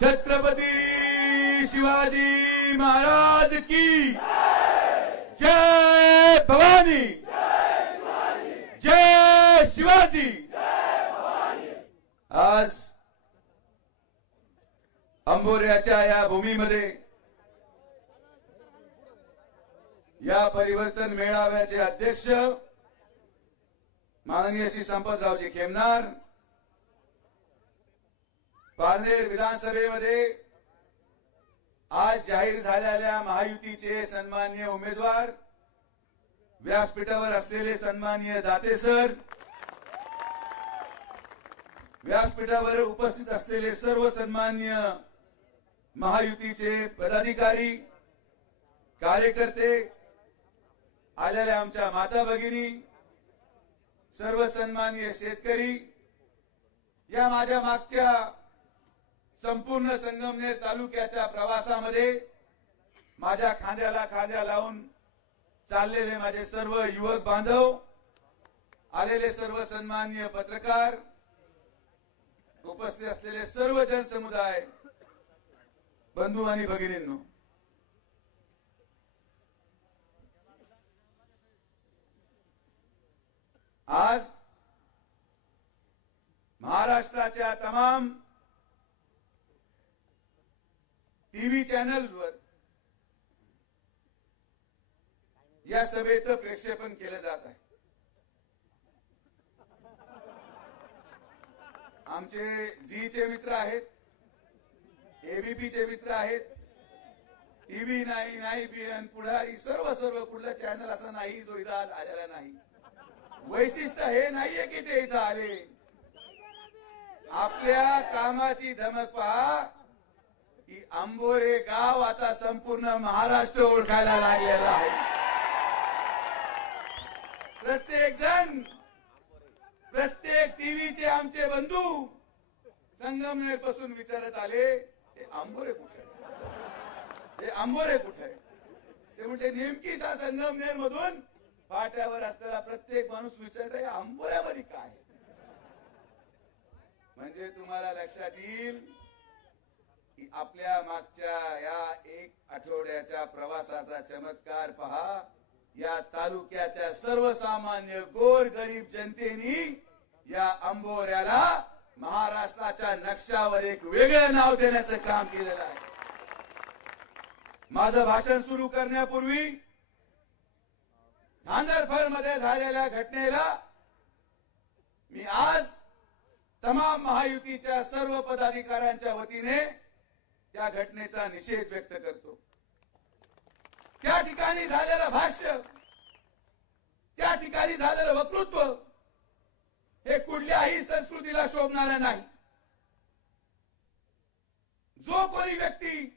छत्रपती शिवाजी महाराज की जय भवानी, जय शिवाजी। आज अंबोऱ्याच्या या भूमीमध्ये या परिवर्तन मेळाव्याचे अध्यक्ष माननीय श्री संपतरावजी खेमनार, पारनेर विधानसभेमध्ये आज जाहीर झालेल्या महायुतीचे सन्माननीय उमेदवार, व्यासपीठावर असलेले सन्माननीय दाते सर, व्यासपीठावर उपस्थित असलेले सर्व सन्माननीय महायुतीचे पदाधिकारी, कार्यकर्ते, आलेल्या आमच्या माता भगिनी, सर्व सन्माननीय शेतकरी, या माझ्या मागच्या संपूर्ण संगमनेर तालुक्याच्या प्रवासामध्ये माझ्या खांद्याला खांद्या लावून चाललेले माझे सर्व युवक बांधव, आलेले सर्व सन्माननीय पत्रकार, उपस्थित असलेले सर्व जनसमुदाय, बंधू आणि भगिनींनो, आज महाराष्ट्राच्या तमाम टीव्ही चॅनल्सवर या सभेचं प्रक्षेपण केलं जात आहे। आमचे झीचे मित्र आहेत, एबीपीचे मित्र आहेत, टीव्ही नाही बीएन पुढारी सर्व कुठलं चॅनल असं नाही जो इथं आज आलेला नाही। वैशिष्ट्य हे नाहीये की ते इथं आले, आपल्या कामाची धमक पहा की अंबोरे गाव आता संपूर्ण महाराष्ट्र ओळखायला लागलेला आहे। प्रत्येक जण, प्रत्येक टीव्हीचे आमचे बंधू संगमनेर पासून विचारत आले, हे अंबोरे कुठे आहे, हे अंबोरे कुठे आहे। ते म्हणते नेमकीच संगमनेर मधून पाट्यावर असलेला प्रत्येक माणूस विचारत आहे अंबोऱ्यामध्ये काय आहे। म्हणजे तुम्हाला लक्षात येईल की आपल्या मागच्या या एक आठवड्याच्या प्रवासाचा चमत्कार पहा। या तालुक्याच्या सर्वसामान्य गोरगरीब जनतेने या अंबोऱ्याला महाराष्ट्राच्या नक्षावर एक वेगळं नाव देण्याचं काम केलेलं आहे। माझं भाषण सुरू करण्यापूर्वी धांदरफळ मध्ये झालेल्या घटनेला मी आज तमाम महायुतीच्या सर्व पदाधिकाऱ्यांच्या वतीने त्या घटनेचा निषेध व्यक्त करतो। त्या ठिकाणी झालेलं भाष्य, त्या ठिकाणी झालेलं वक्तृत्व हे कुठल्याही संस्कृतीला शोभणारं नाही। जो कोणी व्यक्ती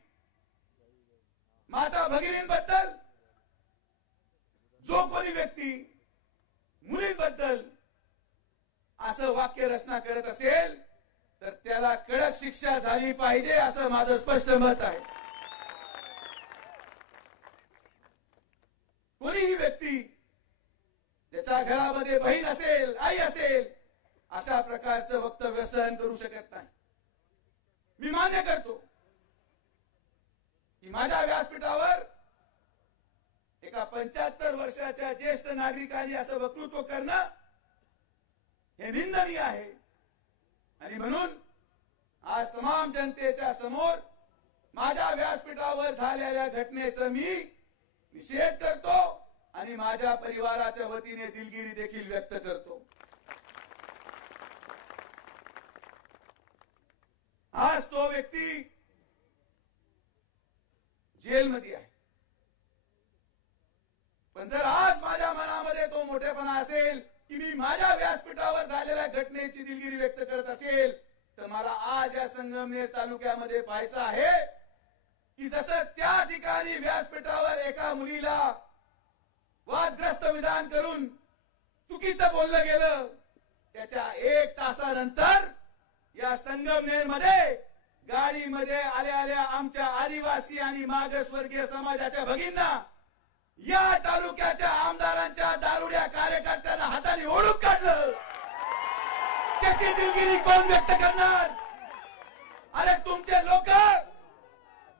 माता भगिनींबद्दल, जो कोणी व्यक्ती मुलींबद्दल असं वाक्य रचना करत असेल तर त्याला कडक शिक्षा झाली पाहिजे असं माझं स्पष्ट मत आहे। कोणीही व्यक्ती ज्याच्या घरामध्ये बहीण असेल, आई असेल, अशा प्रकारचं वक्तव्य सहन करू शकत नाही। मी मान्य करतो की माझ्या व्यासपीठावर एका 75 वर्षाच्या ज्येष्ठ नागरिकांनी असं वक्तृत्व करणं हे निंदनीय आहे आणि म्हणून आज तमाम जनतेच्या समोर माझ्या व्यासपीठावर झालेल्या घटनेचं मी निषेध करतो आणि माझ्या परिवाराच्या वतीने दिलगिरी देखील व्यक्त करतो। आज तो व्यक्ती जेलमध्ये आहे, पण जर आज माझ्या मनामध्ये तो मोठेपणा असेल की मी माझ्या व्यासपीठावर झालेल्या घटनेची दिलगिरी व्यक्त करत असेल तर मला आज या संगमनेर तालुक्यामध्ये पाहायचं आहे की जसं त्या ठिकाणी व्यासपीठावर एका मुलीला वादग्रस्त विधान करून चुकीचं बोललं गेलं, त्याच्या 1 तासानंतर या संगमनेर मध्ये गाडीमध्ये आल्या आमच्या आदिवासी आणि मागासवर्गीय समाजाच्या भगिनींना या तालुक्याच्या आमदारांच्या दारुड्या कार्यकर्त्यांना हाताने ओढून काढलं। त्याची दिलगिरी कोण व्यक्त करणार? अरे तुमचे लोक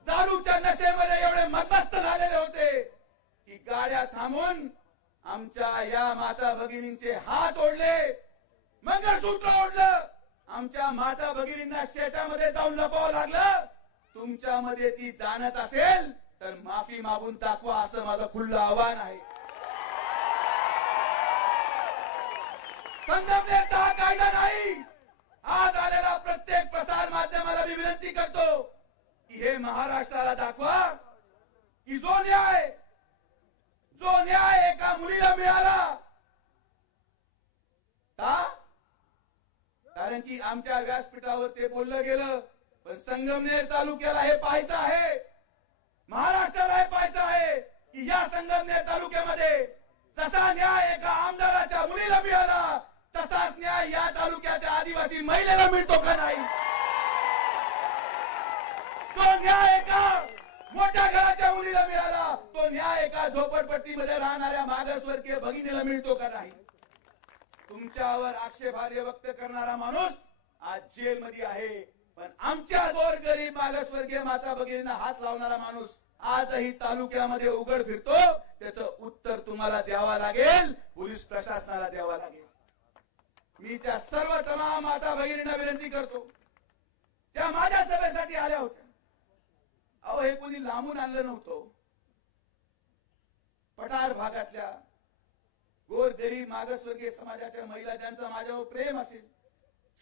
दारूच्या नशेमध्ये एवढे मदमस्त झालेले होते की गाड्या थांबून आमच्या या माता भगिनींचे हात ओढले, मंगळसूत्र ओढलं, आमच्या माता भगिनींना शेतामध्ये जाऊन लपवावं लागलं. तुमच्यामध्ये ती जाणत असेल तर माफी मागून दाखवा, असं माझं खुलं आव्हान आहे. संगमनेरचा हा कायदा नाही. आज आलेला प्रत्येक प्रसार माध्यमाला मी विनंती करतो की हे महाराष्ट्राला दाखवा की जो न्याय एका मुलीला मिळाला, कारण की आमच्या व्यासपीठावर ते बोललं गेलं, पण संगमनेर तालुक्याला हे पाहायचं आहे, महाराष्ट्राला हे पाहायचं आहे की या संगमनेर तालुक्यामध्ये जसा न्याय एका आमदाराच्या मुलीला मिळाला तसाच न्याय या तालुक्याच्या आदिवासी महिलेला मिळतो का नाही. तो न्याय एका मोठ्या घराच्या मुलीला मिळाला, तो न्याय एका झोपडपट्टीमध्ये राहणाऱ्या मागासवर्गीय भगिनीला मिळतो का नाही. तुमच्यावर आक्षेपार्ह व्यक्त करणारा माणूस आज जेलमध्ये आहे, पण आमच्या गोरगरीब मागासवर्गीय माता भगिनींना हात लावणारा माणूस आजही तालुक्यामध्ये उघड फिरतो. त्याचं उत्तर तुम्हाला द्यावा लागेल, पोलीस प्रशासनाला द्यावा लागेल. मी त्या सर्व तमाम माता भगिनींना विनंती करतो, त्या माझ्या सभेसाठी आल्या होत्या. अहो हे कोणी लांबून आणलं नव्हतं. पठार भागातल्या गोरगरीब मागासवर्गीय समाजाच्या महिला ज्यांचं माझ्यावर प्रेम असेल,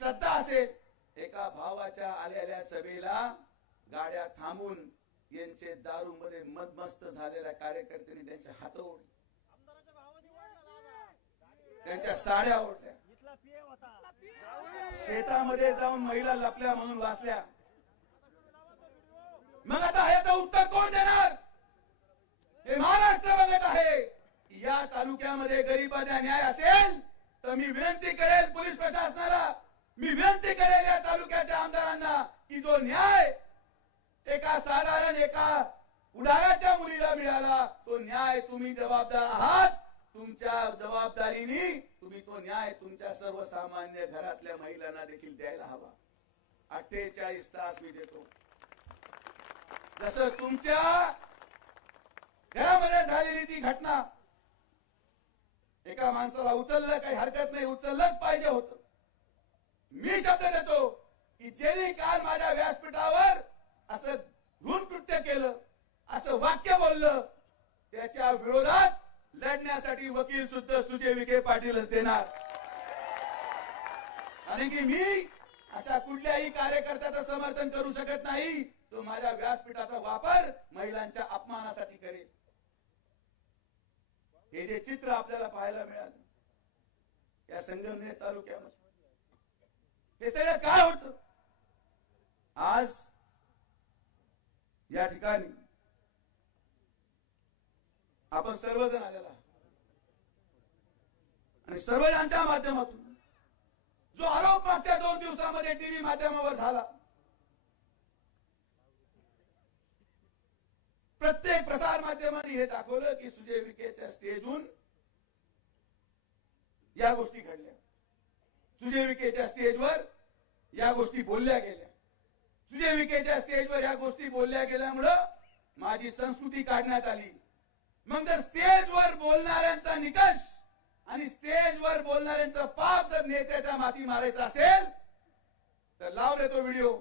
श्रद्धा असेल, एका भावाच्या आलेल्या सभेला गाड्या थांबून यांचे दारूमध्ये मदमस्त झालेल्या कार्यकर्त्यांनी त्यांचे हात ओढले, त्यांच्या साड्या ओढल्या, शेतामध्ये जाऊन महिला लपल्या म्हणून वाचल्या. मग आता ह्याचं उत्तर कोण देणार. हे महाराष्ट्र बघत आहे. या तालुक्यामध्ये गरिबांना न्याय असेल तर मी विनंती करेल पोलीस प्रशासनाला, मी विनंती करेल या तालुक्याच्या आमदारांना की जो न्याय एका साधारण एका उडाळ्याच्या मुलीला मिळाला, तो न्याय तुम्ही जबाबदार आहात. तुमच्या जबाबदारीने तुम्ही तो न्याय तुमच्या सर्वसामान्य घरातल्या महिलांना देखील द्यायला हवा. 48 तास मी देतो. जसं तुमच्या घरामध्ये झालेली ती घटना, एका माणसाला उचललं, काही हरकत नाही, उचललंच पाहिजे होतं. मी शब्द देतो की ज्यांनी काल माझ्या व्यासपीठावर असं भ्रूण कृत्य केलं, असं वाक्य बोललं, त्याच्या विरोधात लढण्यासाठी वकील सुद्धा सुजय विखे पाटीलच देणार. आणि की मी अशा कुठल्याही कार्यकर्त्याचं समर्थन करू शकत नाही तो माझ्या व्यासपीठाचा वापर महिलांच्या अपमानासाठी करेल. हे जे चित्र आपल्याला पाहायला मिळालं या संगमनेर तालुक्यामध्ये, हे सगळं काय होतं. आज या ठिकाणी आपण सर्वजण आलेला आणि सर्वजणांच्या माध्यमातून जो आरोप मागच्या 2 दिवसामध्ये टीव्ही माध्यमावर झाला, प्रत्येक प्रसार माध्यमांनी हे दाखवलं की सुजय विखेच्या स्टेजहून या गोष्टी घडल्या, सुजय विखेच्या स्टेजवर या गोष्टी बोलल्या गेल्या, सुजय विखेच्या स्टेजवर या गोष्टी बोलल्या गेल्यामुळं माझी संस्कृती काढण्यात आली. मग जर स्टेजवर बोलणाऱ्यांचा निकष आणि स्टेजवर बोलणाऱ्यांचं पाप जर नेत्याच्या माथी मारायचं असेल तर लाव रे तो व्हिडिओ.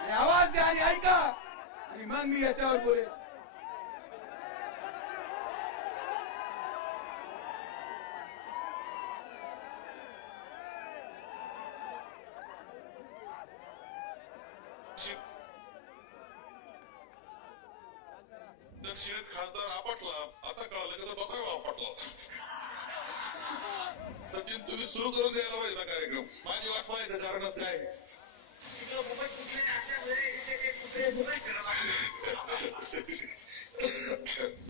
आणि आवाज द्या आणि ऐका आणि मग मी याच्यावर बोलेल. दक्षिणेत खासदार आपटला, आता कळालं का तो डोका आपटला. सचिन तुम्ही सुरू करून द्यायला पाहिजे ना कार्यक्रम. माझी वाट पाहायचं कारणच काय.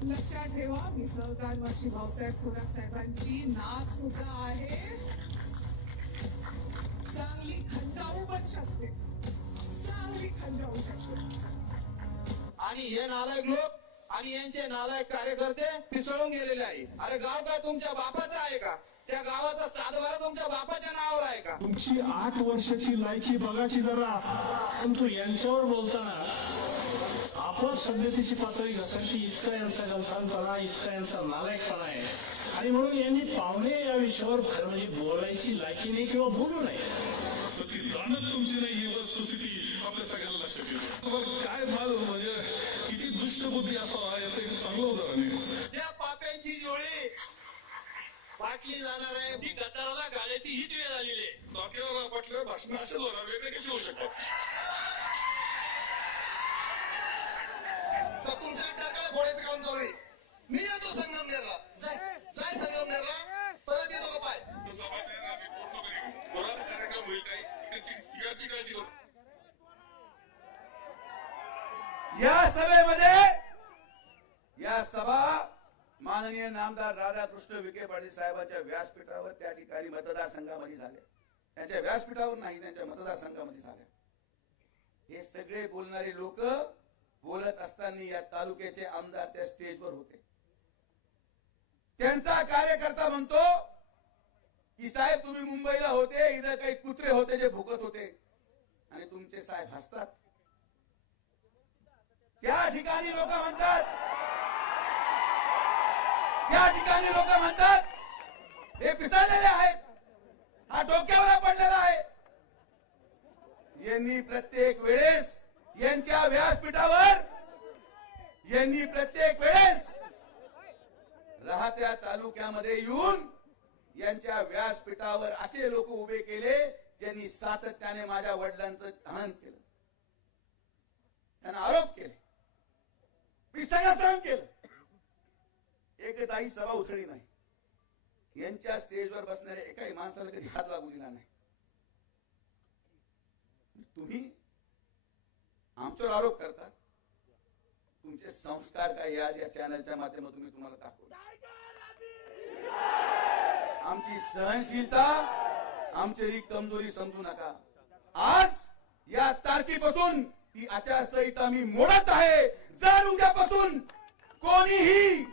लक्षात ठेवा मिसळगार वर्षी भाऊसाहेब थोरात साहेबांची नाक सुद्धा आहे, चांगली खंडावू पण शकते, चांगली खंडावू शकते. आणि हे नालायक लोक आणि यांचे नालायक कार्यकर्ते पिसळून गेलेले आहे. अरे गाव काय तुमच्या बापाचं आहे का? त्या गावाचा सातबारा तुमच्या बापाच्या नावावर आहे का? तुमची 8 वर्षाची लायकी बघाची जरा. परंतु यांच्यावर बोलताना आपोआप सभ्यतेची पातळी घसरती. इतका यांचा गलथानपणा, इतका यांचा नालायकपणा आहे. आणि म्हणून यांनी पाहुणे या विषयावर खरं म्हणजे बोलायची लायकी नाही किंवा बोलू नये. तर ती जाणत तुमची नाही ही वस्तुस्थिती आपल्या सगळ्यांना लक्षात येते. काय माल म्हणजे किती दुष्टबुद्धी असावा याचं एक चांगलं उदाहरण आहे. त्या पाप्यांची जोडी वाटली जाणार आहे. ती गटाराला गाड्याची हीच वेळ आलेली आहे. डोक्यावर आपटलं भाषण असेच होणार, वेगळे कशी होऊ शकतात? तुमच्या टाकाला फोडायचं काम चालू आहे. मी येतो संगमनेरला. जाय संगमनेरला, परत येतो का पाय? सभाचे आम्ही पूर्ण करीन. कोणाचा कार्यक्रम होईल काही तिकडची काळजी करू. या सभेमध्ये या सभा माननीय नामदार राधाकृष्ण विखे पाटील साहेबांच्या व्यासपीठावर त्या ठिकाणी मतदारसंघामध्ये झाल्या. त्यांच्या व्यासपीठावर नाही, त्यांच्या मतदारसंघामध्ये झाल्या. हे सगळे बोलणारे लोक बोलत असताना या तालुक्याचे आमदार त्या स्टेजवर होते. त्यांचा कार्यकर्ता म्हणतो की साहेब तुम्ही मुंबईला होते, इथं काही कुत्रे होते जे भुकत होते आणि तुमचे साहेब हसतात. त्या ठिकाणी लोक म्हणतात हे पिसाळलेले आहेत, हा डोक्यावर पडलेला आहे. यांनी प्रत्येक वेळेस यांच्या व्यासपीठावर राहत्या तालुक्यामध्ये येऊन यांच्या व्यासपीठावर असे लोक उभे केले ज्यांनी सातत्याने माझ्या वडिलांचं हनन केलं, त्यांना आरोप केले, मी सगळं सहन केलं. एकदाही सभा उठली नाही. यांच्या स्टेजवर बसणाऱ्या एकाही माणसाला कधी हात लागू दिला नाही. तुम्ही आमच्यावर आरोप करता. तुमचे संस्कार काय आज या चॅनलच्या माध्यमातून मी तुम्हाला दाखवतो. आमची सहनशीलता, आमची कमजोरी समजू नका. आज या तारखेपासून ती आचारसंहिता मी मोडत आहे. जर उद्यापासून कोणीही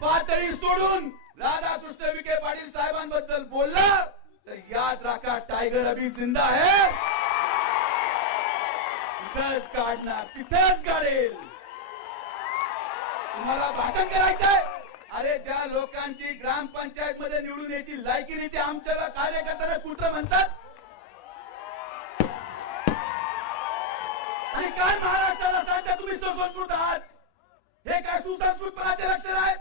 पातळी सोडून राधाकृष्ण विखे पाटील साहेबांबद्दल बोलला तर याद राखा, टायगर अभी जिंदा है. तिथंच काढणार, तिथंच काढेल. तुम्हाला भाषण करायचंय? अरे ज्या लोकांची ग्रामपंचायत मध्ये निवडून यायची लायकी नाही ते आमच्या कार्यकर्त्याला कुठं म्हणतात. आणि काय महाराष्ट्राला सांगता तुम्ही सुसंस्कृत आहात? हे काय सुसंस्कृतपणाचे लक्षण आहे?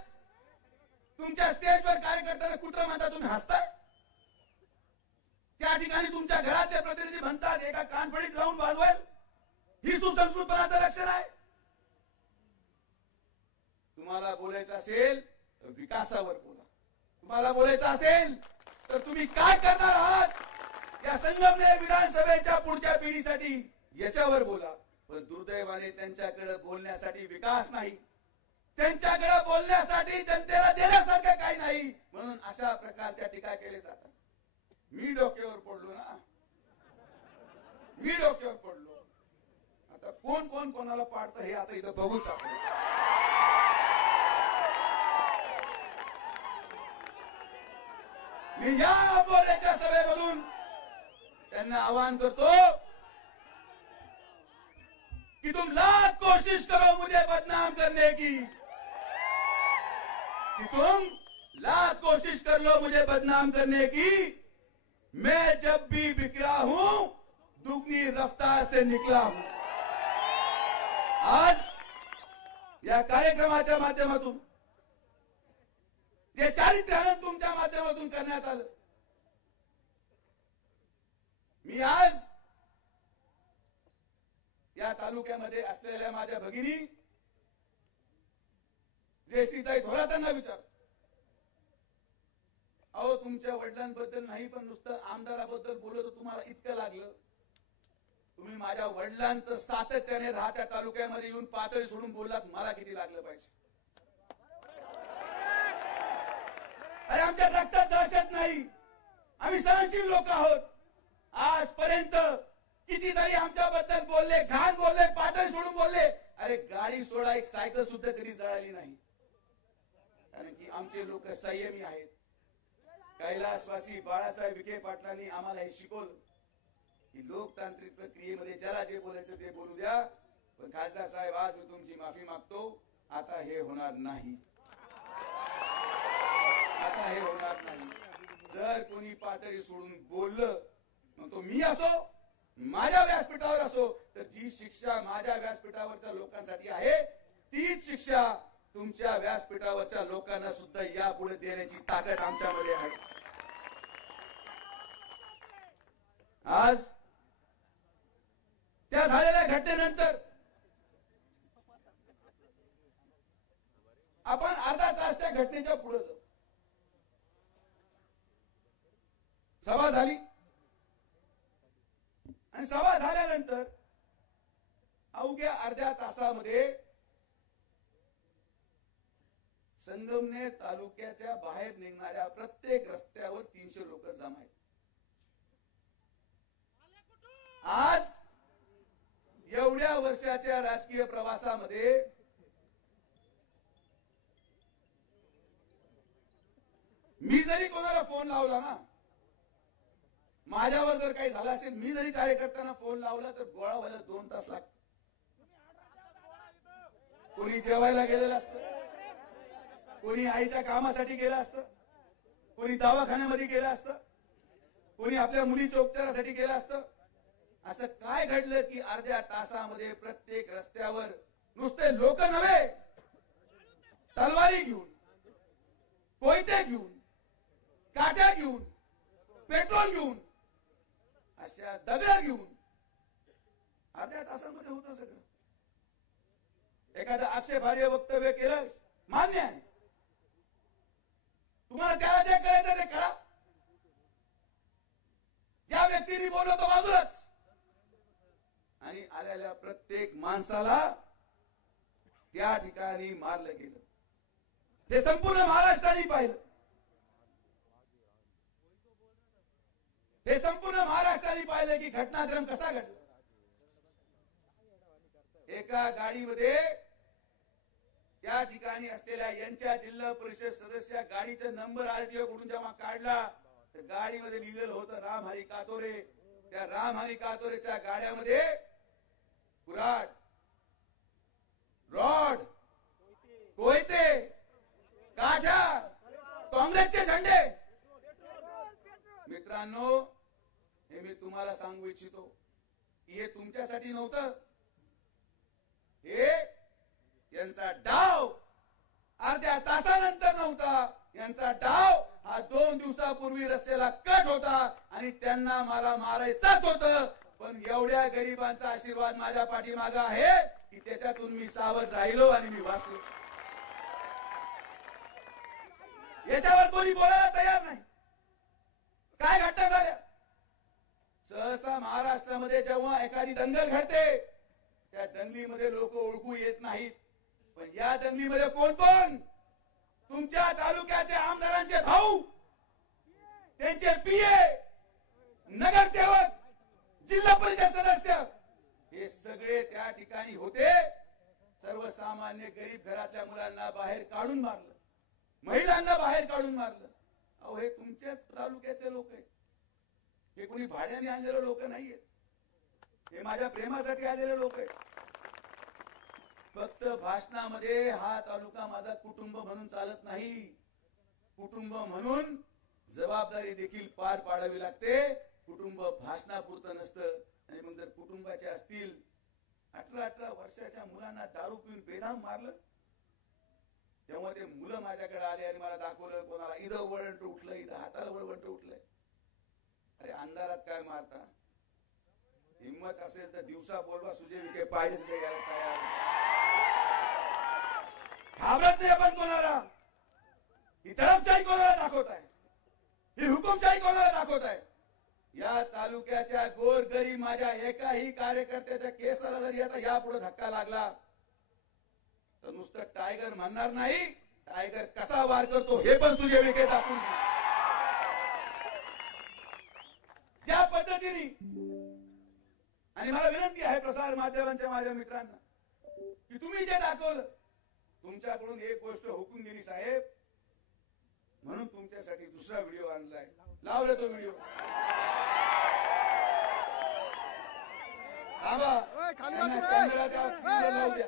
तुमच्या स्टेजवर कार्यकर्त्याला कुठं म्हणता, तुम्ही हसताय. त्या ठिकाणी तुमच्या घरातले प्रतिनिधी म्हणतात एका कानफडीत लावून वाजवाल, ही सुसंस्कृतपणाचं लक्षण आहे. तुम्हाला बोलायचं असेल तर विकासावर बोला. तुम्हाला बोलायचं असेल तर तुम्ही काय करणार आहात या संगमनेर विधानसभेच्या पुढच्या पिढीसाठी याच्यावर बोला. पण दुर्दैवाने त्यांच्याकडे बोलण्यासाठी विकास नाही, त्यांच्याकडे बोलण्यासाठी जनतेला देण्यासारखं काही नाही. म्हणून अशा प्रकारच्या टीका केल्या जातात. मी डोक्यावर पडलो ना, मी डोक्यावर पडलो. आता कोण कोण कोणाला पाडतं हे आता इथं बघूच आपण. मी या बोलण्याच्या सभेमधून त्यांना आवाहन करतो कि तुम लाख कोशिश करो मुझे बदनाम करने की, कि तुम लाख कोशिश कर लो मुझे बदनाम करने की, मैं जब भी बिखरा हूं दुगनी रफ्तार से निकला हूं. आज या कार्यक्रमाच्या माध्यमातून जे चारित्र्यानं तुमच्या माध्यमातून करण्यात आलं, मी आज या तालुक्यामध्ये असलेल्या माझ्या भगिनी जयश्रीताई थोरातांना विचार, अहो तुमच्या वडिलांबद्दल नाही पण नुसतं आमदाराबद्दल बोलत तुम्हाला इतकं लागलं. तुम्ही माझ्या वडिलांचं सातत्याने राहत्या तालुक्यामध्ये येऊन पातळी सोडून बोललात, मला किती लागलं पाहिजे. अरे आमच्या रक्तात दहशत नाही, आम्ही सहनशील लोक आहोत. आजपर्यंत कितीतरी आमच्याबद्दल बोलले, घाण बोलले, पातळी सोडून बोलले, अरे गाडी सोडा, एक सायकल सुद्धा कधी जळाली नाही, कारण की आमचे लोक संयमी आहेत. कैलासवासी बाळासाहेब विखे पाटलांनी आम्हाला हे शिकवलं की लोकतांत्रिक प्रक्रियेमध्ये ज्याला जे बोलायचं ते बोलू द्या, पण खासदार साहेब आज मी तुमची माफी मागतो, आता हे होणार नाही, आता हे होणार नाही. जर कोणी पातळी सोडून बोललं, मग तो मी असो, माझ्या व्यासपीठावर असो, तर जी शिक्षा माझ्या व्यासपीठावरच्या लोकांसाठी आहे तीच शिक्षा तुमच्या व्यासपीठावरच्या लोकांना सुद्धा यापुढे देण्याची ताकद आमच्यामध्ये आहे. आज त्या झालेल्या घटनेनंतर आपण अर्धा तास त्या घटनेच्या पुढे जाऊ. सभा झाली आणि सभा झाल्यानंतर अवघ्या अर्ध्या तासामध्ये संगमनेर तालुक्याच्या बाहेर निघणाऱ्या प्रत्येक रस्त्यावर 300 लोक जमा आहेत. आज एवढ्या वर्षाच्या राजकीय प्रवासामध्ये मी जरी कोणाला फोन लावला ना, माझ्यावर जर काही झालं असेल, मी जरी कार्यकर्त्यांना फोन लावला तर गोळा व्हायला 2 तास लागतात. कोणी जेवायला गेलेलं असतं, कोणी आईच्या कामासाठी गेलं असतं, कोणी दवाखान्यामध्ये गेलं असतं, कोणी आपल्या मुलीच्या उपचारासाठी गेलं असतं. असं काय घडलं की अर्ध्या तासामध्ये प्रत्येक रस्त्यावर नुसते लोक नव्हे, तलवारी घेऊन, कोयते घेऊन, काट्या घेऊन, पेट्रोल घेऊन, अशा दगड घेऊन अर्ध्या तासामध्ये होतं सगळं. एखादं आक्षेपार्ह वक्तव्य केलं, मान्य आहे, तुम्हाला त्याला जे करायचं ते करा. ज्या व्यक्तीने बोललो तो बाजूलाच. आणि आलेल्या प्रत्येक माणसाला त्या ठिकाणी मारलं गेलं. हे संपूर्ण महाराष्ट्राने पाहिलं. हे संपूर्ण महाराष्ट्राने पाहिलं की घटनाक्रम कसा घडला. एका गाडीमध्ये त्या ठिकाणी असलेल्या यांच्या जिल्हा परिषद सदस्य गाडीचा नंबर आरटीओ कडून जेव्हा काढला तर गाडीमध्ये लिहिलेलं होतं राम हरी कातोरे. त्या राम हरी कातोरेच्या गाड्यामध्ये कुऱ्हाड, रॉड, कोयते, काठ्या, काँग्रेसचे झेंडे. मित्रांनो, हे मी तुम्हाला सांगू इच्छितो की हे तुमच्यासाठी नव्हतं. हे यांचा डाव अर्ध्या तासानंतर नव्हता. यांचा डाव हा 2 दिवसापूर्वी रस्त्याला कट होता आणि त्यांना मला मारायचाच होतं. पण एवढ्या गरिबांचा आशीर्वाद माझ्या पाठीमागे आहे की त्याच्यातून मी सावध राहिलो आणि मी वाचलो. याच्यावर कोणी बोलायला तयार नाही. काय घटना झाल्या? सहसा महाराष्ट्रामध्ये जेव्हा एखादी दंगल घडते त्या दंगलीमध्ये लोक ओळखू येत नाहीत. पण या दंगलीमध्ये कोण कोण? तुमच्या तालुक्याचे आमदारांचे भाऊ, त्यांचे पीए, नगरसेवक, जिल्हा परिषद सदस्य, हे सगळे त्या ठिकाणी होते. सर्वसामान्य गरीब घरातल्या मुलांना बाहेर काढून मारलं, महिलांना बाहेर काढून मारलं. अहो, हे तुमच्याच तालुक्यातले लोक आहेत. हे कोणी भाड्याने आणलेले लोक नाहीये. हे माझ्या प्रेमासाठी आलेले लोक आहेत. फक्त भाषणामध्ये हा तालुका माझा कुटुंब म्हणून चालत नाही. कुटुंब म्हणून जबाबदारी देखील पार पाडावी लागते. कुटुंब भाषणापुरतं नसतं. आणि मग जर कुटुंबाचे असतील 18-18 वर्षाच्या मुलांना दारू पिऊन बेधाम मारलं, तेव्हा ते मुलं माझ्याकडे आले आणि मला दाखवलं, कोणाला इथं वळवंट उठलं, इथं हाताला वळवंट उठलंय. अरे अंधारात काय मारता? हिम्मत असेल तर दिवसा बोलवा, सुजय विखे पाहिजे तिथे यायला तयार. घाबरत नाही आपण कोणाला. ही दडपशाही कोणाला दाखवत आहे? ही हुकुमशाही कोणाला दाखवत आहे? या तालुक्याच्या गोरगरीब माझ्या एकाही कार्यकर्त्याच्या केसाला जरी आता यापुढे धक्का लागला तर नुसतं टायगर म्हणणार नाही, टायगर कसा वार करतो हे पण सुजय विखे दाखवून देईल. ज्या पद्धतीने, आणि मला विनंती आहे प्रसार माध्यमांच्या माझ्या मित्रांना की तुम्ही जे दाखवलं, तुमच्याकडून एक गोष्ट हुकून गेली साहेब, म्हणून तुमच्यासाठी दुसरा व्हिडिओ आणलाय. लावलं तो व्हिडिओ. लावू द्या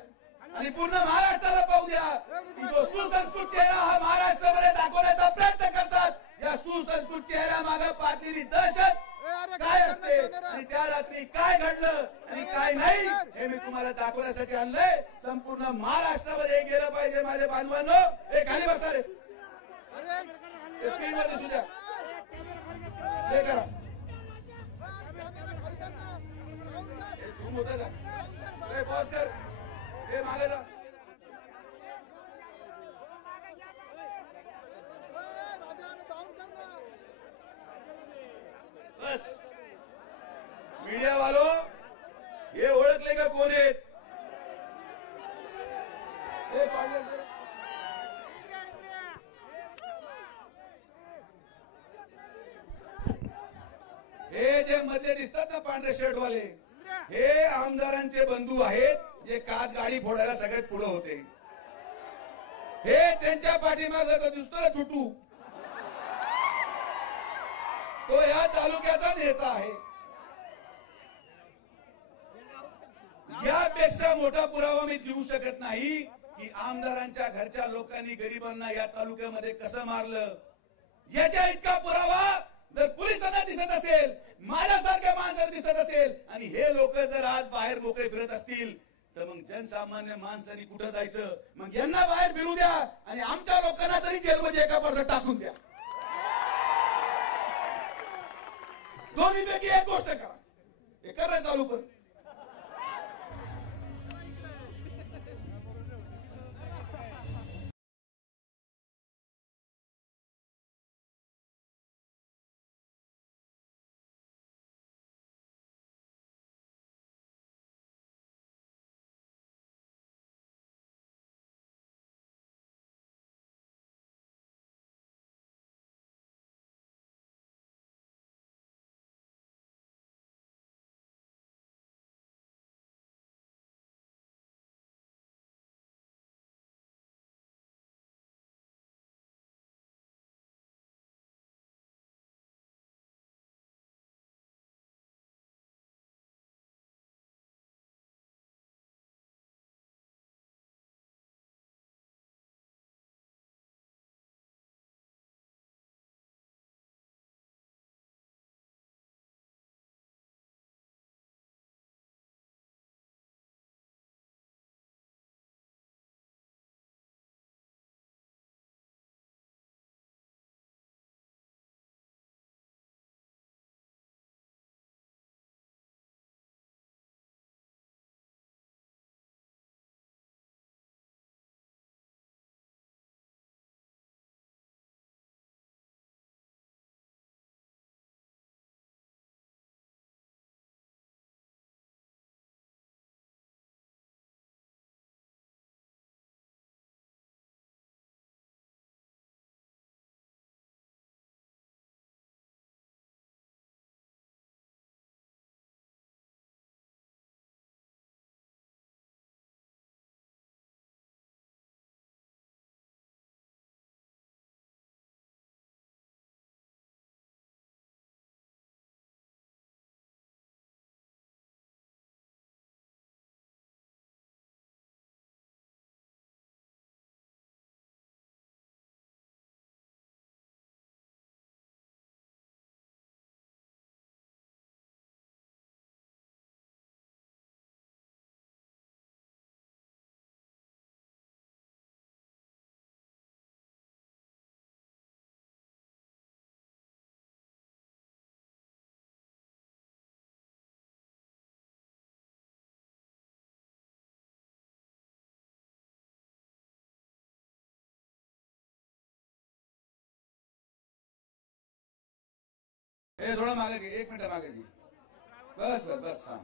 आणि पूर्ण महाराष्ट्राला पाहू द्या की जो सुसंस्कृत चेहरा हा महाराष्ट्रामध्ये दाखवण्याचा प्रयत्न करतात. या सुसंस्कृत चेहऱ्या मागे पाठलेली दहशत काय असते आणि त्या रात्री काय घडलं आणि काय नाही हे मी तुम्हाला दाखवण्यासाठी आणलंय. संपूर्ण महाराष्ट्रामध्ये गेलं पाहिजे माझे बांधवांनो. हे खाली बसा रे, स्क्रीन वर दिसू द्या, हे करा. हे झूम होतं का? हे पॉज कर, हे मागे जा. बस मीडिया वालो हे ओळखले का कोण आहेत? हे जे मध्ये दिसतात ना पांढरे शर्ट वाले, हे आमदारांचे बंधू आहेत जे काच गाडी फोडायला सगळ्यात पुढे होते. हे त्यांच्या पाठीमागे दिसतो ना छोटू, तो या तालुक्याचा नेता आहे. यापेक्षा मोठा पुरावा मी देऊ शकत नाही की आमदारांच्या घरच्या लोकांनी गरिबांना या तालुक्यामध्ये कसं मारलं. याच्या इतका पुरावा जर पोलिसांना दिसत असेल, माझ्यासारख्या माणसाला दिसत असेल आणि हे लोक जर आज बाहेर मोकळे फिरत असतील, तर मग जनसामान्य माणसांनी कुठं जायचं? मग यांना बाहेर फिरू द्या आणि आमच्या लोकांना तरी जेलमध्ये एका वर्षात टाकून द्या. दोन्हीपैकी एक गोष्ट करा. हे करा चालू कर. हे थोडं मागे घे, 1 मिनिट मागे घे. बस बस बस. हा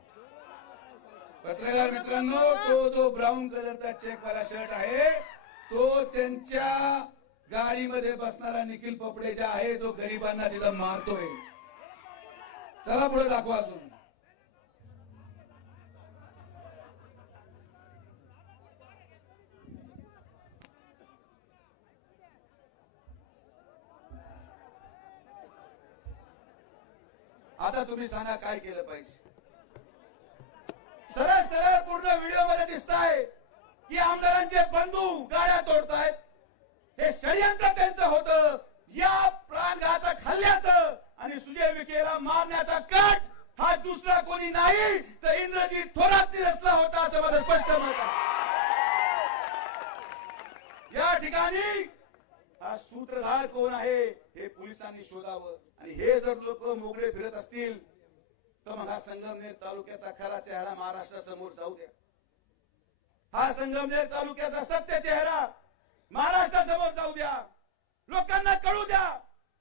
पत्रकार मित्रांनो, तो जो ब्राऊन कलरचा चेक वाला शर्ट आहे तो त्यांच्या गाडीमध्ये बसणारा निखिल पपडेजा आहे, जो गरिबांना तिथं मारतोय. चला पुढे दाखवा. अजून आता तुम्ही सांगा काय केलं पाहिजे. सरळ सरळ पूर्ण व्हिडिओ मध्ये दिसताय की आमदारांचे बंधू गाड्या तोडतायत. हे षडयंत्र त्यांचं होतं. या प्राणघातक हल्ल्याचं आणि सुजय विखेला मारण्याचा कट हा दुसरा कोणी नाही तर इंद्रजीत थोरात रचला होता असं माझं स्पष्ट मत आहे. या ठिकाणी हा सूत्रधार कोण आहे हे पोलिसांनी शोधावं. आणि हे जर लोक मोगळे फिरत असतील तर मग हा संगमनेर तालुक्याचा खरा चेहरा महाराष्ट्रासमोर जाऊ द्या. हा संगमनेर तालुक्याचा सत्य चेहरा महाराष्ट्रासमोर जाऊ द्या. लोकांना कळू द्या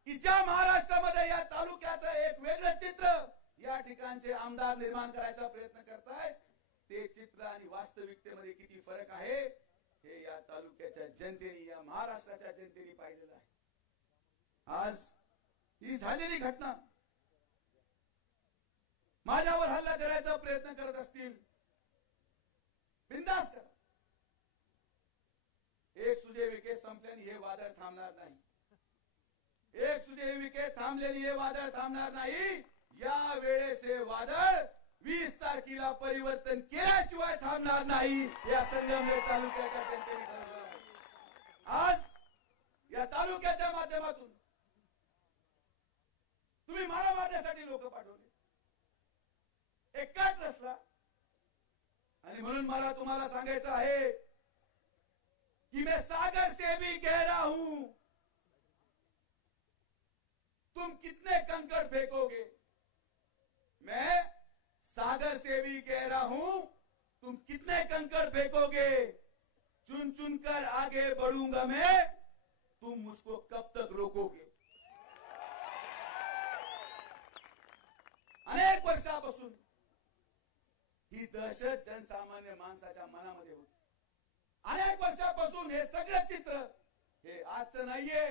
की ज्या महाराष्ट्रामध्ये या तालुक्याचं एक वेगळं चित्र या ठिकाणचे आमदार निर्माण करायचा प्रयत्न करतायत ते चित्र आणि वास्तविकतेमध्ये किती फरक आहे हे या तालुक्याच्या जनतेने या महाराष्ट्राच्या जनतेने पाहिलेलं आहे. आज ही झालेली घटना माझ्यावर हल्ला करायचा प्रयत्न करत असतील बिनधास्त करा. एक सुजय विखे संपल्याने हे वादळ थांबणार नाही. एक सुजय विखे थांबलेली हे वादळ थांबणार नाही. या वेळेस हे वादळ 20 तारखेला परिवर्तन केल्याशिवाय थांबणार नाही. या संगमनेर तालुक्याच्या जनतेने ठरवलं आहे. आज या तालुक्याच्या माध्यमातून तुम्ही मारा मारण्यासाठी लोक पाठवले. एक कट रचला आणि म्हणून मला तुम्हाला सांगायचं आहे कि मैं सागर से भी गहरा हूं. तुम कितने कंकड़ फेंकोगे. मैं सागर से भी गहरा हूं. तुम कितने कंकड़ फेंकोगे. चुन चुन कर आगे बढ़ूंगा मैं. तुम मुझको कब तक रोकोगे. अनेक वर्षापासून ही दहशत जनसामान्य माणसाच्या मनामध्ये होती. अनेक वर्षापासून हे सगळं चित्र हे आजचं नाहीये.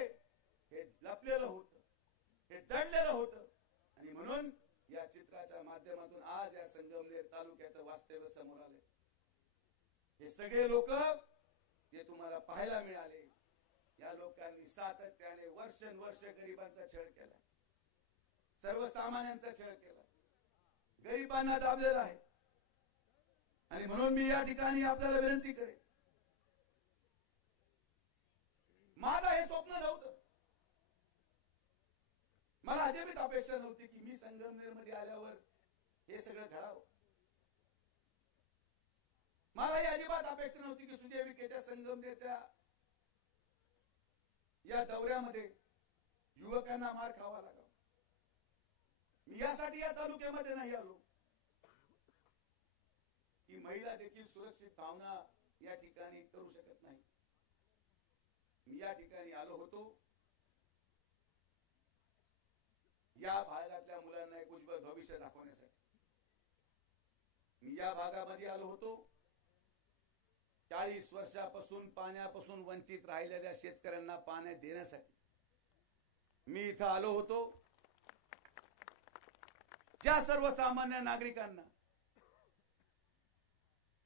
हे लपलेलं होतं. हे दडलेलं होतं. आणि म्हणून या चित्राच्या माध्यमातून आज या संगमनेर तालुक्याचं वास्तव समोर आले. हे सगळे लोक जे तुम्हाला पाहायला मिळाले या लोकांनी सातत्याने वर्षानुवर्ष गरिबांचा छळ केला. सर्वसामान्यांचा छळ केला. गरिबांना दाबलेला आहे. आणि म्हणून मी या ठिकाणी आपल्याला विनंती करेन. माझं हे स्वप्न नव्हतं. मला अजिबात अपेक्षा नव्हती की मी संगमनेर मध्ये आल्यावर हे सगळं घडावं. मला ही अजिबात अपेक्षा नव्हती की सुजय विखेच्या संगमनेरच्या या दौऱ्यामध्ये युवकांना मार खावा लागावा. मी यासाठी या तालुक्यामध्ये नाही आलो की महिला देखील सुरक्षित भावना या ठिकाणी करू शकत नाही. मी या ठिकाणी आलो होतो या भागातल्या मुलांना एक उज्ज्वल भविष्य दाखवण्यासाठी. मी या भागामध्ये आलो होतो 40 वर्षापासून पाण्यापासून वंचित राहिलेल्या शेतकऱ्यांना पाणी देण्यासाठी. मी इथं आलो होतो ज्या सर्वसामान्य नागरिकांना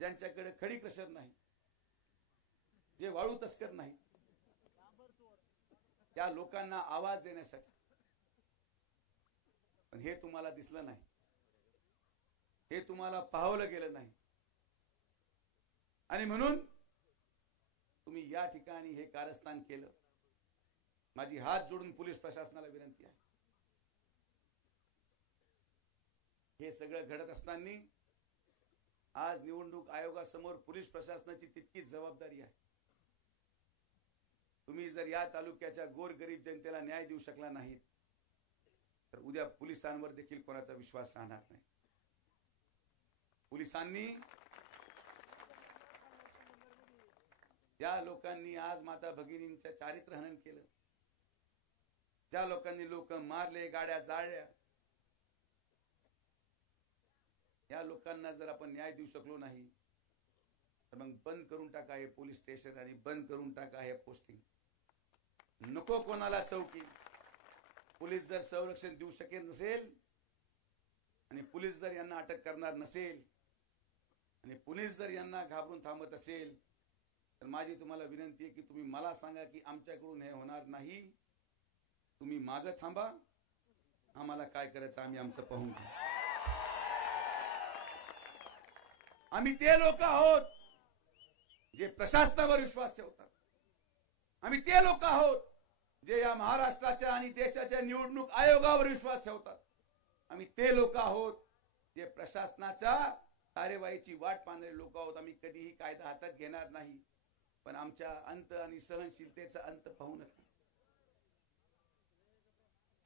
ज्यांच्याकडे खडी क्रशर नाही, जे वाळू तस्कर नाही, त्या लोकांना आवाज देण्यासाठी. पण हे तुम्हाला दिसलं नाही. हे तुम्हाला पाहवलं गेलं नाही. आणि म्हणून तुम्ही या ठिकाणी हे कारस्थान केलं. माझी हात जोडून पोलीस प्रशासनाला विनंती आहे. हे सगळं घडत असताना आज निवडणूक आयोगासमोर पोलीस प्रशासनाची तितकीच जबाबदारी आहे. तुम्ही जर या तालुक्याच्या गोरगरीब जनतेला न्याय देऊ शकला नाहीत तर उद्या पोलिसांवर देखील कोणाचा विश्वास राहणार नाही. पोलिसांनी ज्या लोकांनी आज माता भगिनींचं चारित्र्य हनन केलं, ज्या लोकांनी लोक मारले, गाड्या जाळल्या, या लोकांना जर आपण न्याय देऊ शकलो नाही तर मग बंद करून टाका हे पोलीस स्टेशन आणि बंद करून टाका हे पोस्टिंग. नको कोणाला चौकी. पोलीस जर संरक्षण देऊ शकत नसेल आणि पोलीस जर यांना अटक करणार नसेल आणि पोलीस जर यांना घाबरून थांबत असेल तर माझी तुम्हाला विनंती आहे की तुम्ही मला सांगा की आमच्याकडून हे होणार नाही. तुम्ही मागे थांबा आम्हाला काय करायचं आम्ही आमचं पाहून घेऊ. आम्ही ते लोक आहोत जे प्रशासनावर विश्वास ठेवतात. आम्ही ते लोक आहोत जे या महाराष्ट्राच्या आणि देशाच्या निवडणूक आयोगावर विश्वास ठेवतात. आम्ही ते लोक आहोत जे प्रशासनाच्या कार्यवाहीची वाट पाहणारे लोक आहोत. आम्ही कधीही कायदा हातात घेणार नाही, पण आमच्या अंत आणि सहनशीलतेचा अंत पाहू नका.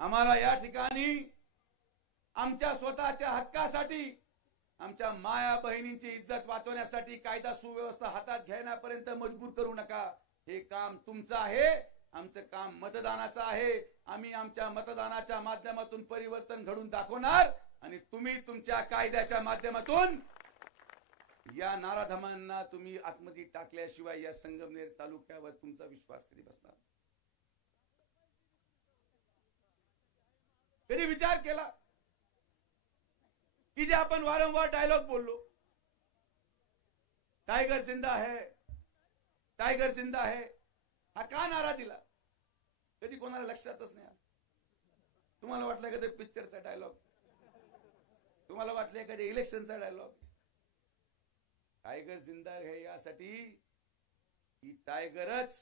आम्हाला या ठिकाणी आमच्या स्वतःच्या हक्कासाठी, आमच्या माया बहिणींची इज्जत वाचवण्यासाठी कायदा सुव्यवस्था हातात घेण्यापर्यंत मजबूर करू नका. हे काम तुमचं आहे, आमचं काम मतदानाचं आहे. आम्ही आमच्या मतदानाच्या माध्यमातून परिवर्तन घडून दाखवणार आणि तुम्ही तुमच्या कायद्याच्या माध्यमातून या नाराधमांना तुम्ही आतमध्ये टाकल्याशिवाय या संगमनेर तालुक्यावर तुमचा विश्वास कधी बसणार? कधी विचार केला की जे आपण वारंवार डायलॉग बोललो, टायगर जिंदा है, टायगर जिंदा है, हा का नारा दिला? कधी कोणाला लक्षातच नाही आलं. तुम्हाला वाटलं का ते पिक्चरचा डायलॉग? तुम्हाला वाटलं का ते इलेक्शनचा डायलॉग? टायगर जिंदा है यासाठी की टायगरच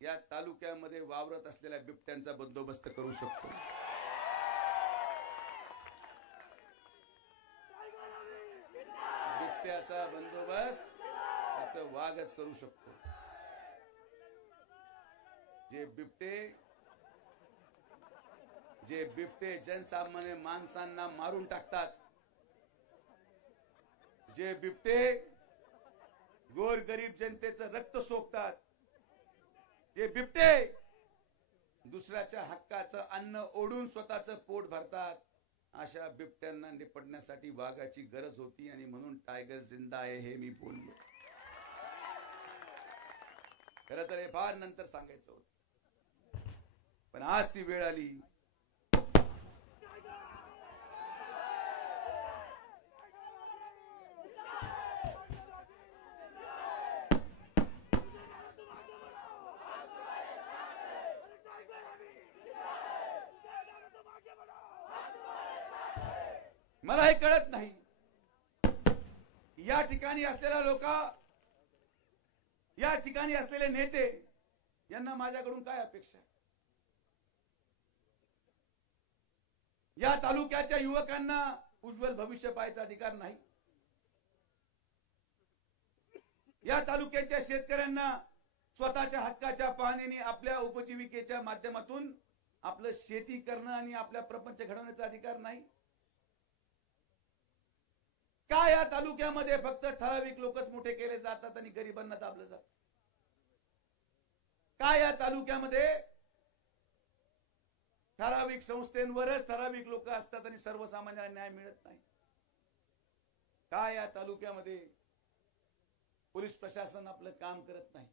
या तालुक्यामध्ये वावरत असलेल्या बिबट्यांचा बंदोबस्त करू शकतो. बिबट्याचा बंदोबस्त फक्त वाघच करू शकतो. जे बिबटे जनसामान्य माणसांना मारून टाकतात, जे बिबटे गोरगरीब जनतेचं रक्त सोकतात, जे बिबटे दुसऱ्याच्या हक्काचं अन्न ओढून स्वतःचं पोट भरतात, अशा बिबट्यांना निपटण्यासाठी वाघाची गरज होती आणि म्हणून टायगर जिंदा आहे हे मी बोललो. खरं तर हे फार नंतर सांगायचं होतं, पण आज ती वेळ आली. मला हे कळत नाही या ठिकाणी असलेल्या लोक, या ठिकाणी असलेले नेते यांना माझ्याकडून काय अपेक्षा आहे? या तालुक्याच्या युवकांना उज्ज्वल भविष्य पाहायचा अधिकार नाही? या तालुक्याच्या शेतकऱ्यांना स्वतःच्या हक्काच्या पाहणीने आपल्या उपजीविकेच्या माध्यमातून आपलं शेती करणं आणि आपल्या प्रपंच घडवण्याचा अधिकार नाही? का या तालुक्यामध्ये फक्त ठराविक लोकच मोठे केले जातात आणि गरिबांना दाबलं जात? का या तालुक्यामध्ये ठराविक संस्थेंवरच ठराविक लोक असतात आणि सर्वसामान्यांना न्याय मिळत नाही? का या तालुक्यामध्ये पोलीस प्रशासन आपलं काम करत नाही?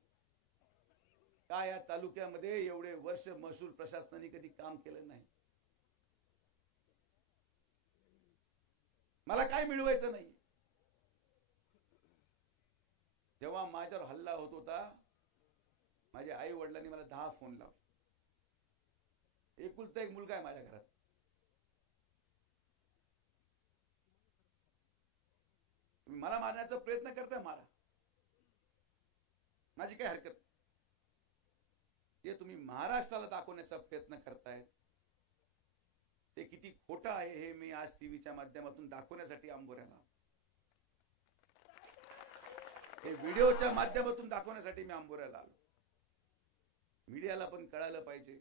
का या तालुक्यामध्ये एवढे वर्ष महसूल प्रशासनाने कधी काम केलं नाही? मला काय मिळवायचं नाही. जेव्हा माझ्यावर हल्ला होत होता, माझ्या आई वडिलांनी मला 10 फोन लावले. एकुलता एक मुलगा आहे माझ्या घरात. तुम्ही मला मारण्याचा प्रयत्न करताय, मारा, माझी काही हरकत नाही. ते तुम्ही महाराष्ट्राला दाखवण्याचा प्रयत्न करतायत ते किती खोटं आहे हे मी आज टीव्हीच्या माध्यमातून दाखवण्यासाठी आंबोऱ्याला, हे व्हिडिओच्या माध्यमातून दाखवण्यासाठी मी आंबोऱ्याला आलो. मीडियाला पण कळायला पाहिजे.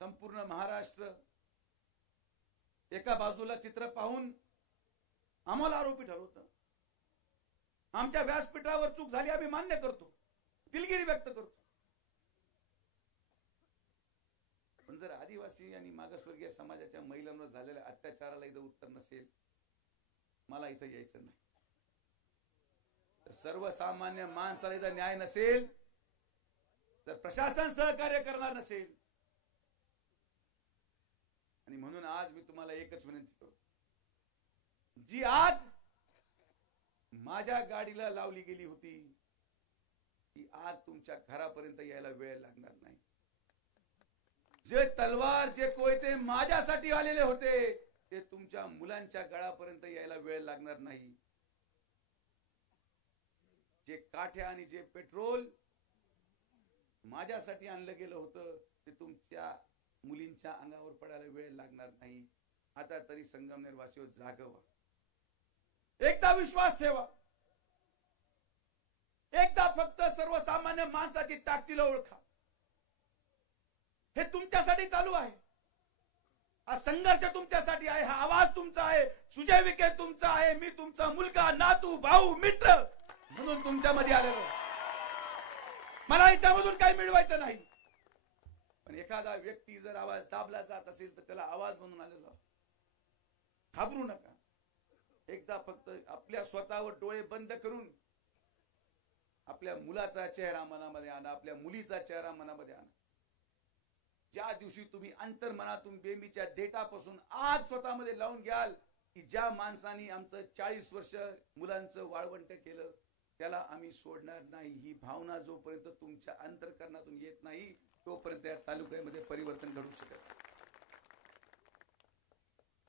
संपूर्ण महाराष्ट्र एका बाजूला चित्र पाहून आम्हाला आरोपी ठरवतं. आमच्या व्यासपीठावर चूक झाली आम्ही मान्य करतो, दिलगिरी व्यक्त करतो. पण जर आदिवासी आणि मागासवर्गीय समाजाच्या महिलांवर झालेल्या अत्याचाराला इथं उत्तर नसेल, मला इथं यायचं नाही. तर सर्वसामान्य माणसाला इथं न्याय नसेल, तर प्रशासन सहकार्य करणार नसेल, आणि म्हणून आज मी तुम्हाला एकच विनंती करतो, जी आग माझ्या गाडीला लावली गेली होती ती आग तुमच्या घरापर्यंत यायला वेळ लागणार नाही. जे तलवार जे कोयते माझ्यासाठी आलेले होते ते तुमच्या मुलांच्या गळापर्यंत यायला वेळ लागणार नाही. जे काठ्या आणि जे पेट्रोल माझ्यासाठी आणलं गेलं होतं ते तुमच्या मुलींच्या अंगावर पडायला वेळ लागणार नाही. आता तरी संगमनेर वासियो जागं व्हा. एकदा विश्वास ठेवा. एकदा फक्त सर्वसामान्य माणसाची ताकदीला ओळखा. हे तुमच्यासाठी चालू आहे. हा संघर्ष तुमच्यासाठी आहे. हा आवाज तुमचा आहे. सुजय विखे तुमचा आहे. मी तुमचा मुलगा, नातू, भाऊ, मित्र म्हणून तुमच्यामध्ये आलेलो. मला याच्यामधून काही मिळवायचं नाही. पण एखादा व्यक्ती जर आवाज दाबला जात असेल तर त्याला आवाज म्हणून आलेलो. घाबरू नका. एकदा फक्त आपल्या स्वतःवर डोळे बंद करून आपल्या मुलाचा चेहरा मनामध्ये आणा. आपल्या मुलीचा चेहरा मनामध्ये आणा. ज्या दिवशी तुम्ही अंतर्मनातून बेंबीच्या देठापासून आज स्वतःमध्ये लावून घ्याल की ज्या माणसाने आमचं 40 वर्ष मुलांचं वाळवंट केलं त्याला आम्ही सोडणार नाही, ही भावना जोपर्यंत तुमच्या अंतर्करणातून येत नाही तोपर्यंत या तालुक्यामध्ये परिवर्तन घडू शकत.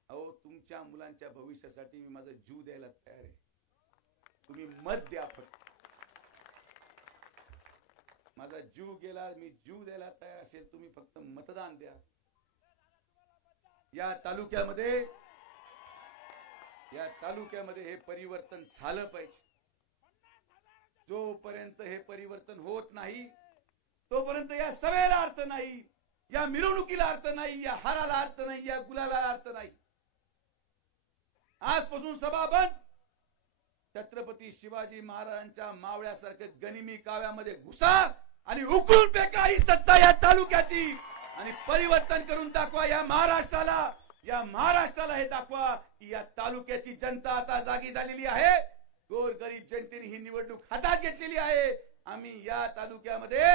अहो, तुमच्या मुलांच्या भविष्यासाठी मी माझा जीव द्यायला तयार आहे. तुम्ही मत द्या. फक्त माझा जीव गेला, मी जीव द्यायला तयार असेल. तुम्ही फक्त मतदान द्या. या तालुक्यामध्ये हे परिवर्तन झालं पाहिजे. जोपर्यंत हे परिवर्तन होत नाही तोपर्यंत या सभेला अर्थ नाही, या मिरवणुकीला अर्थ नाही, या हाराला अर्थ नाही, या गुलाला अर्थ नाही. आजपासून सभा बंद. छत्रपती शिवाजी महाराजांच्या मावळ्यासारखे गनिमी काव्यामध्ये घुसा आणि उकळून फेका ही सत्ता या तालुक्याची आणि परिवर्तन करून दाखवा. या महाराष्ट्राला हे दाखवा की या तालुक्याची जनता आता जागी झालेली आहे. गोरगरीब जनतेने ही निवडणूक हातात घेतलेली आहे. आम्ही या तालुक्यामध्ये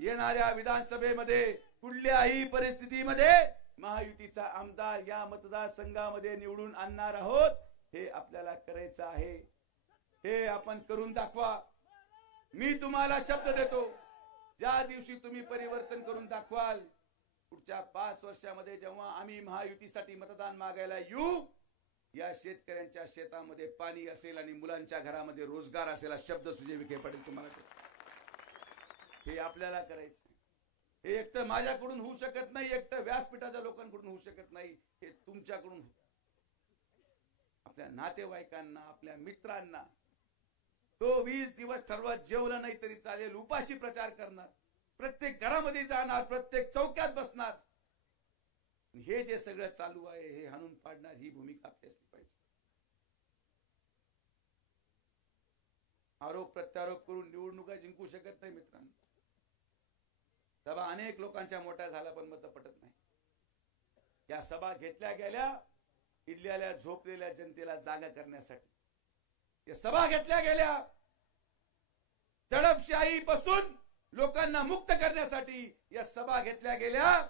येणाऱ्या विधानसभेमध्ये कुठल्याही परिस्थितीमध्ये महायुतीचा आमदार या मतदारसंघामध्ये निवडून आणणार आहोत. हे आपल्याला करायचं आहे. हे आपण करून दाखवा. मी तुम्हाला शब्द देतो, ज्या दिवशी तुम्ही परिवर्तन करून दाखवाल, पुढच्या 5 वर्षामध्ये जेव्हा आम्ही महायुतीसाठी मतदान मागायला येऊ, या शेतकऱ्यांच्या शेतामध्ये पाणी असेल आणि मुलांच्या घरामध्ये रोजगार असेल. हा शब्द सुजय विखे पाटील तुम्हाला. हे आपल्याला करायचं. हे एकटं माझ्याकडून होऊ शकत नाही, एकटं व्यासपीठाच्या लोकांकडून होऊ शकत नाही. हे तुमच्याकडून, आपल्या नातेवाईकांना, आपल्या मित्रांना. तो 20 दिवस ठरवत जेवलं नाही तरी चालेल, उपाशी प्रचार करणार, प्रत्येक घरामध्ये जाणार, प्रत्येक चौक्यात बसणार. हे जे सगळं चालू आहे हे हाणून पाडणार, ही भूमिका आपली असली पाहिजे. आरोप प्रत्यारोप करून निवडणुका जिंकू शकत नाही मित्रांनो. सभा अनेक लोकांच्या मोठ्या झाल्या पण मत पटत नाही. या सभा घेतल्या गेल्या इथल्या झोपलेल्या जनतेला जागा करण्यासाठी. या सभा घेतल्या गेल्या दडपशाही पासून लोकांना मुक्त करण्यासाठी. या सभा घेतल्या गेल्या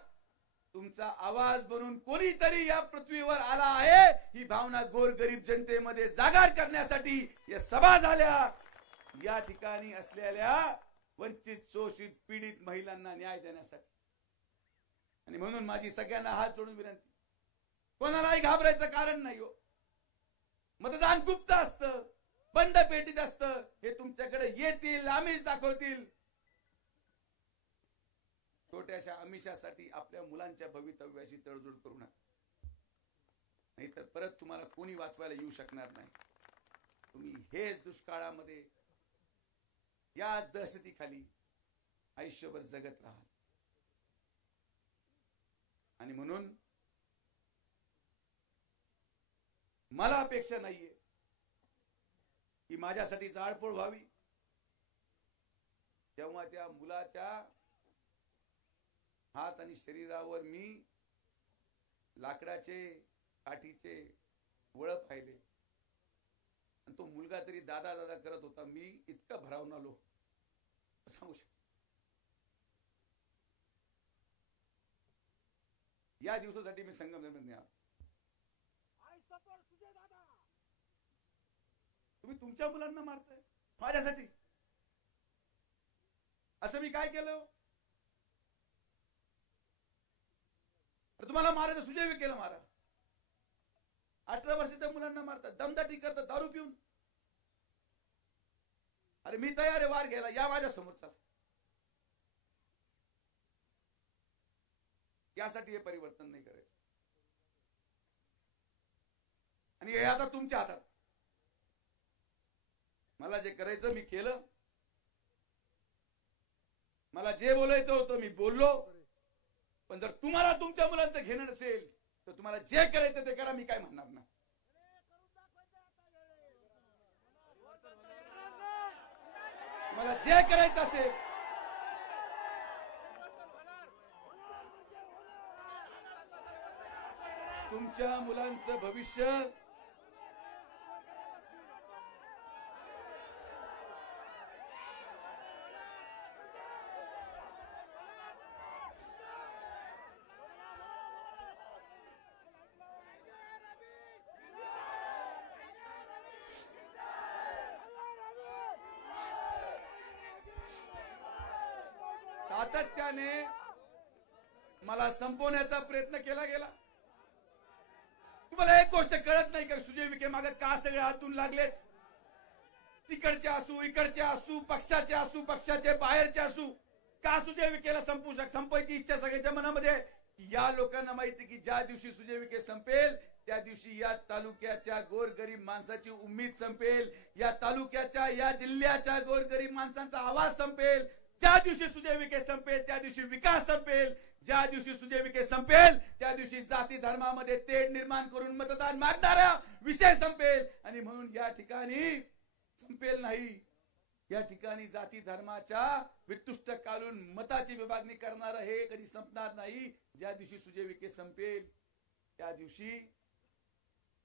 तुमचा आवाज बनून कोणीतरी या पृथ्वीवर आला आहे ही भावना गोरगरीब जनतेमध्ये जागर करण्यासाठी या सभा झाल्या. या ठिकाणी असलेल्या वंचित, शोषित, पीडित महिलांना न्याय देण्यासाठी. आणि म्हणून माझी सगळ्यांना हात जोडून विनंती, कोणालाही घाबरायचं कारण नाही हो. मतदान गुप्त असतं, बंद पेटीत असतं. हे तुमच्याकडे येतील, आमिष दाखवतील. छोट्याशा आमिषासाठी आपल्या मुलांच्या भवितव्याची तडजोड करू नका, नाहीतर परत तुम्हाला कोणी वाचवायला येऊ शकणार नाही. तुम्ही हेच दुष्काळामध्ये, या दहशतीखाली आयुष्यभर जगत राहाल. आणि म्हणून मला अपेक्षा नाहीये की माझ्यासाठी जाळपोळ व्हावी. तेव्हा त्या मुलाच्या हात आणि शरीरावर मी लाकडाचे, काठीचे वळ पाहिले आणि तो मुलगा तरी दादा दादा करत होता. मी इतका भरावून सांगू शकतो. या दिवसासाठी मी संगमनेरमध्ये आलो. तुम्ही तुमच्या मुलांना मारताय माझ्यासाठी. असं मी काय केलं? तुम्हाला मारायचं सुजय विखेला मारा. 18 वर्षाच्या मुलांना मारतात, दमदाटी करतात दारू पिऊन. अरे मी तयार आहे वार घ्यायला, या माझ्या समोर चला. यासाठी हे परिवर्तन नाही करायचं. आणि हे आता तुमच्या हातात. मला जे करायचं मी केलं. मला जे बोलायचं होतं मी बोललो. पण जर तुम्हाला तुमच्या मुलांचं घेणं नसेल तर तुम्हाला जे करायचं ते करा, मी काय म्हणणार नाही. मला जे करायचं असेल तुमच्या मुलांचं भविष्य सातत्याने मला संपवण्याचा प्रयत्न केला गेला. तुम्हाला एक गोष्ट कळत नाही का सुजय विखे मागे का सगळे हातून लागलेत? तिकडचे असू, इकडचे असू, पक्षाचे असू, पक्षाचे बाहेरचे असू, का सुजय विखेला संपवायची इच्छा सगळ्यांच्या मनामध्ये? या लोकांना माहिती की ज्या दिवशी सुजय विखे संपेल त्या दिवशी या तालुक्याच्या गोरगरीब माणसाची उम्मीद संपेल. या तालुक्याच्या, या जिल्ह्याच्या गोरगरीब माणसांचा आवाज संपेल. ज्या दिवशी सुजय विखे संपेल त्या दिवशी विकास संपेल. ज्या दिवशी सुजय विखे संपेल त्या दिवशी जाती धर्मामध्ये तेढ निर्माण करून मतदान मागणारा विषय संपेल. आणि म्हणून या ठिकाणी संपेल नाही, या ठिकाणी जाती धर्माच्या वितुष्ट काढून मताची विभागणी करणारा हे कधी संपणार नाही. ज्या दिवशी सुजय विखे संपेल त्या दिवशी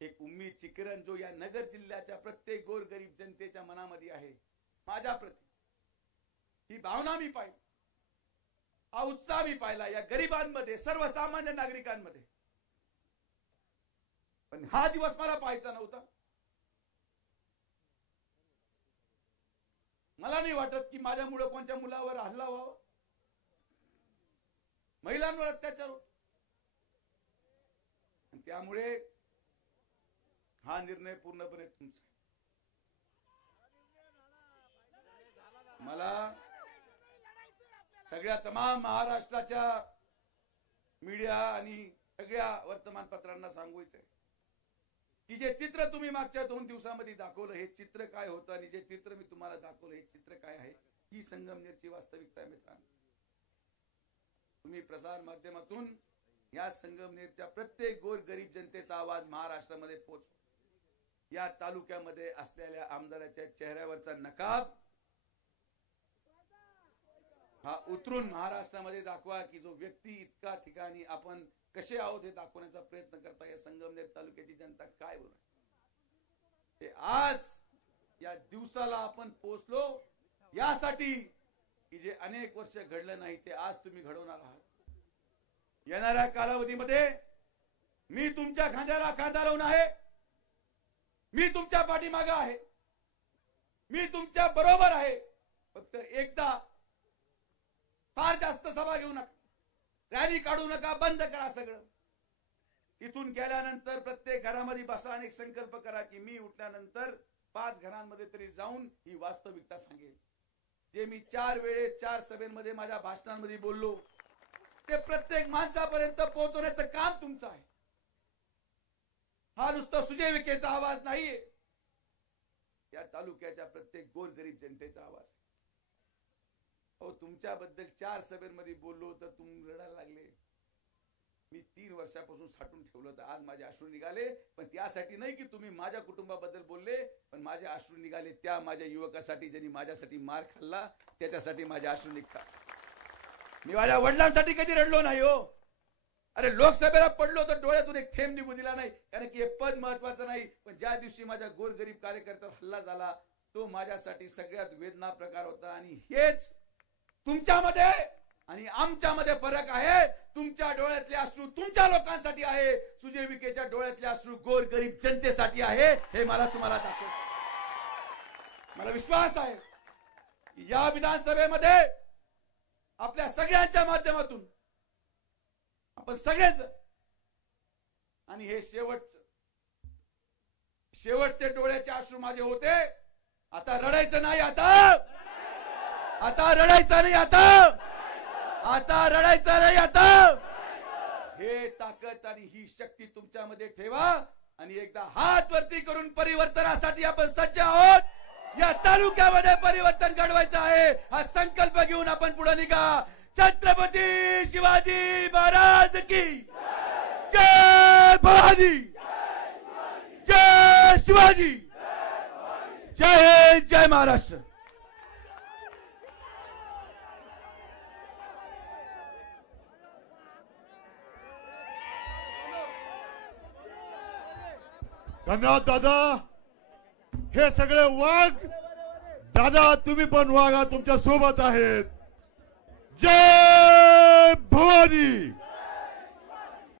एक उम्मीदची किरण जो या नगर जिल्ह्याच्या प्रत्येक गोरगरीब जनतेच्या मनामध्ये आहे, माझ्या प्रती ही भावना मी पाहिली, हा उत्साह मी पाहिला या गरिबांमध्ये, सर्वसामान्य नागरिकांमध्ये. पण हा दिवस मला पाहायचा नव्हता. मला नाही वाटत की माझ्यामुळे कोणत्या मुलावर हल्ला व्हावा, महिलांवर अत्याचार होत. त्यामुळे हा निर्णय पूर्णपणे तुमचा. मला सगळ्या तमाम महाराष्ट्राच्या मीडिया आणि सगळ्या वर्तमानपत्रांना सांगूयचंय की जे चित्र तुम्ही मागच्या 2 दिवसामध्ये दाखवलं, हे चित्र काय होतं आणि जे चित्र मी तुम्हाला दाखवलं हे चित्र काय आहे, ही संगमनेरची वास्तविकता आहे. मित्रांनो, तुम्ही प्रसार माध्यमातून या संगमनेरच्या प्रत्येक गोरगरीब जनतेचा आवाज महाराष्ट्रामध्ये पोहोचवा. या तालुक्यामध्ये असलेल्या आमदाराच्या चेहऱ्यावरचा नकाब हा उतरून महाराष्ट्रामध्ये दाखवा की जो व्यक्ती इतका ठिकाणी आपण कसे आहोत हे दाखवण्याचा प्रयत्न करता. या संगमनेर तालुक्याची जनता काय बोलणार हे आज या दिवसाला आपण पोहोचलो यासाठी की जे अनेक वर्ष घडलं नाही ते आज तुम्ही घडवणार आहात. येणाऱ्या कालावधीमध्ये मी तुमच्या खांद्याला खांदा लावून आहे, मी तुमच्या पाठीमागे आहे, मी तुमच्या बरोबर आहे. फक्त एकदा फार जास्त सभा घेऊ नका, रॅली काढू नका, बंद करा सगळं. इथून गेल्यानंतर प्रत्येक घरामध्ये बसा आणि एक संकल्प करा की मी उठल्यानंतर 5 घरांमध्ये तरी जाऊन ही वास्तविकता सांगेल. जे मी 4 वेळेस 4 सभेमध्ये माझ्या भाषणांमध्ये बोललो ते प्रत्येक माणसापर्यंत पोहोचवण्याचं काम तुमचं आहे. हा नुसता सुजय विखेचा आवाज नाहीये, या तालुक्याच्या प्रत्येक गोरगरीब जनतेचा आवाज आहे. अहो, तुमच्याबद्दल 4 सभेमध्ये बोललो तर तुम्ही रडायला लागले. मी 3 वर्षापासून साठून ठेवलं होतं, आज माझे अश्रू निघाले. पण त्यासाठी नाही की तुम्ही माझ्या कुटुंबाबद्दल बोलले, पण माझे अश्रू निघाले त्या माझ्या युवकासाठी ज्यांनी माझ्यासाठी मार खाल्ला, त्याच्यासाठी माझे अश्रू निघतात. मी माझ्या वडिलांसाठी कधी रडलो नाही हो. अरे लोकसभेला पडलो तर डोळ्यातून एक थेंब निघू दिला नाही, कारण की हे पद महत्वाचं नाही. पण ज्या दिवशी माझ्या गोरगरीब कार्यकर्त्यावर हल्ला झाला तो माझ्यासाठी सगळ्यात वेदना प्रकार होता. आणि हेच तुमच्यामध्ये आणि आमच्यामध्ये फरक आहे. तुमच्या डोळ्यातले अश्रू तुमच्या लोकांसाठी आहे, सुजय विखेच्या डोळ्यातले अश्रू गोरगरीब जनतेसाठी आहे. हे मला तुम्हाला दाखवायचं. मला विश्वास आहे की या विधानसभेमध्ये आपल्या सगळ्यांच्या माध्यमातून आपण सगळेच आणि हे शेवटचे डोळ्याचे अश्रू माझे होते. आता रडायचं नाही, आता रडायचं नाही, आता रडायचं नाही. आता हे ताकद आणि ही शक्ती तुमच्यामध्ये ठेवा आणि एकदा हात वरती करून परिवर्तनासाठी आपण सज्ज आहोत. या तालुक्यामध्ये परिवर्तन घडवायचं आहे हा संकल्प घेऊन आपण पुढे निघा. छत्रपती शिवाजी महाराज की जय. भवानी, जय शिवाजी, जय हिंद, जय महाराष्ट्र. धन्यवाद दादा. हे सगळे वाघ दादा, तुम्ही पण वाघा, तुमच्या सोबत आहेत. जय भवानी.